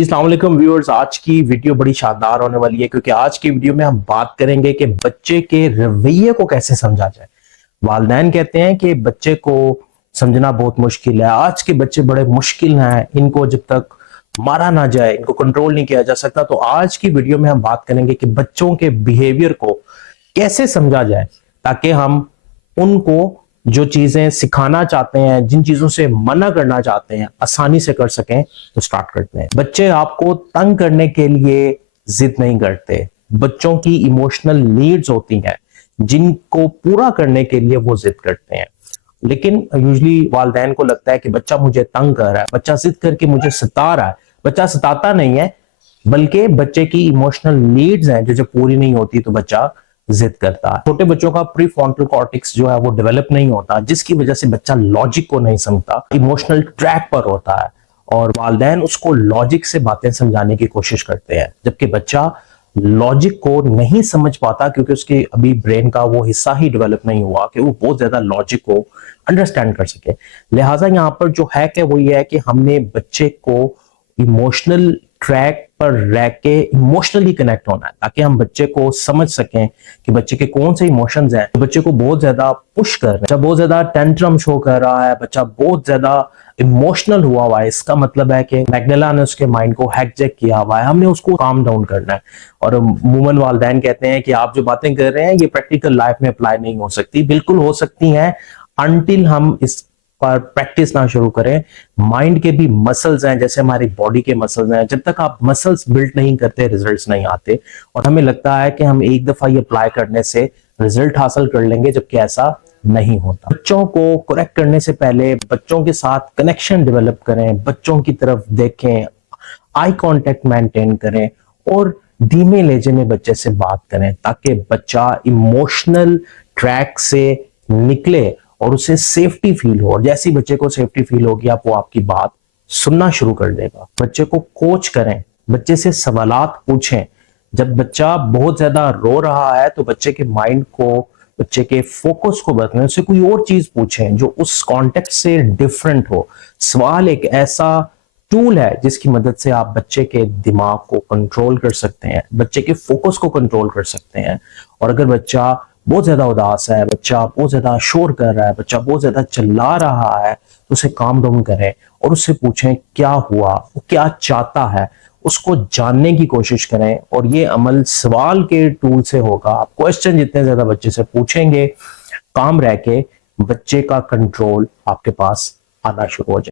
अस्सलाम वालेकुम व्यूअर्स। आज की वीडियो बड़ी शानदार होने वाली है क्योंकि आज की वीडियो में हम बात करेंगे कि बच्चे के रवैये को कैसे समझा जाए। वालिदैन कहते हैं कि बच्चे को समझना बहुत मुश्किल है। आज के बच्चे बड़े मुश्किल हैं, इनको जब तक मारा ना जाए, इनको कंट्रोल नहीं किया जा सकता। तो आज की वीडियो में हम बात करेंगे कि बच्चों के बिहेवियर को कैसे समझा जाए ताकि हम उनको जो चीजें सिखाना चाहते हैं, जिन चीजों से मना करना चाहते हैं, आसानी से कर सकें। तो स्टार्ट करते हैं। बच्चे आपको तंग करने के लिए जिद नहीं करते। बच्चों की इमोशनल नीड्स होती हैं जिनको पूरा करने के लिए वो जिद करते हैं। लेकिन यूजली वालिदैन को लगता है कि बच्चा मुझे तंग कर रहा है, बच्चा जिद करके मुझे सता रहा है। बच्चा सताता नहीं है, बल्कि बच्चे की इमोशनल नीड्स हैं जो पूरी नहीं होती तो बच्चा जिद करता है। छोटे बच्चों का प्री फ्रंटल कॉर्टेक्स जो है वो डेवलप नहीं होता, जिसकी वजह से बच्चा लॉजिक को नहीं समझता, इमोशनल ट्रैक पर होता है और वालिदैन उसको लॉजिक से बातें समझाने की कोशिश करते हैं, जबकि बच्चा लॉजिक को नहीं समझ पाता क्योंकि उसके अभी ब्रेन का वो हिस्सा ही डेवलप नहीं हुआ कि वो बहुत ज्यादा लॉजिक को अंडरस्टैंड कर सके। लिहाजा यहाँ पर जो है कि वो ये है कि हमने बच्चे को इमोशनल ट्रैक पर रह के इमोशनली कनेक्ट होना है ताकि हम बच्चे को समझ सकें कि बच्चे के कौन से इमोशंस हैं। तो बच्चे को बहुत ज्यादा पुश कर रहे हैं, बच्चा बहुत ज्यादा टेंट्रम शो कर रहा है, बच्चा बहुत ज्यादा इमोशनल हुआ है, इसका मतलब है कि मैग्नेला ने उसके माइंड को हैकजैक किया हुआ है। हमने उसको काम डाउन करना है। और अमूमन वालिदैन कहते हैं कि आप जो बातें कर रहे हैं ये प्रैक्टिकल लाइफ में अप्लाई नहीं हो सकती। बिल्कुल हो सकती हैं अनटिल हम इस पर प्रैक्टिस ना शुरू करें। माइंड के भी मसल्स हैं, जैसे हमारी बॉडी के मसल्स हैं, जब तक आप मसल्स बिल्ड नहीं करते रिजल्ट्स नहीं आते। और हमें लगता है कि हम एक दफा ये अप्लाई करने से रिजल्ट हासिल कर लेंगे, जबकि ऐसा नहीं होता। बच्चों को करेक्ट करने से पहले बच्चों के साथ कनेक्शन डेवलप करें, बच्चों की तरफ देखें, आई कांटेक्ट मेंटेन करें और धीमे लहजे में बच्चे से बात करें ताकि बच्चा इमोशनल ट्रैक से निकले और उसे सेफ्टी फील हो। और जैसे ही बच्चे को सेफ्टी फील होगी आप वो आपकी बात सुनना शुरू कर देगा। बच्चे को कोच करें, बच्चे से सवालात पूछें। जब बच्चा बहुत ज्यादा रो रहा है तो बच्चे के माइंड को, बच्चे के फोकस को बदलें, उससे कोई और चीज पूछें जो उस कॉन्टेक्स्ट से डिफरेंट हो। सवाल एक ऐसा टूल है जिसकी मदद से आप बच्चे के दिमाग को कंट्रोल कर सकते हैं, बच्चे के फोकस को कंट्रोल कर सकते हैं। और अगर बच्चा बहुत ज्यादा उदास है, बच्चा बहुत ज्यादा शोर कर रहा है, बच्चा बहुत ज्यादा चिल्ला रहा है, तो उसे काम डाउन करें और उससे पूछें क्या हुआ, वो क्या चाहता है, उसको जानने की कोशिश करें। और ये अमल सवाल के टूल से होगा। आप क्वेश्चन जितने ज्यादा बच्चे से पूछेंगे, काम रह के बच्चे का कंट्रोल आपके पास आना शुरू हो जाए।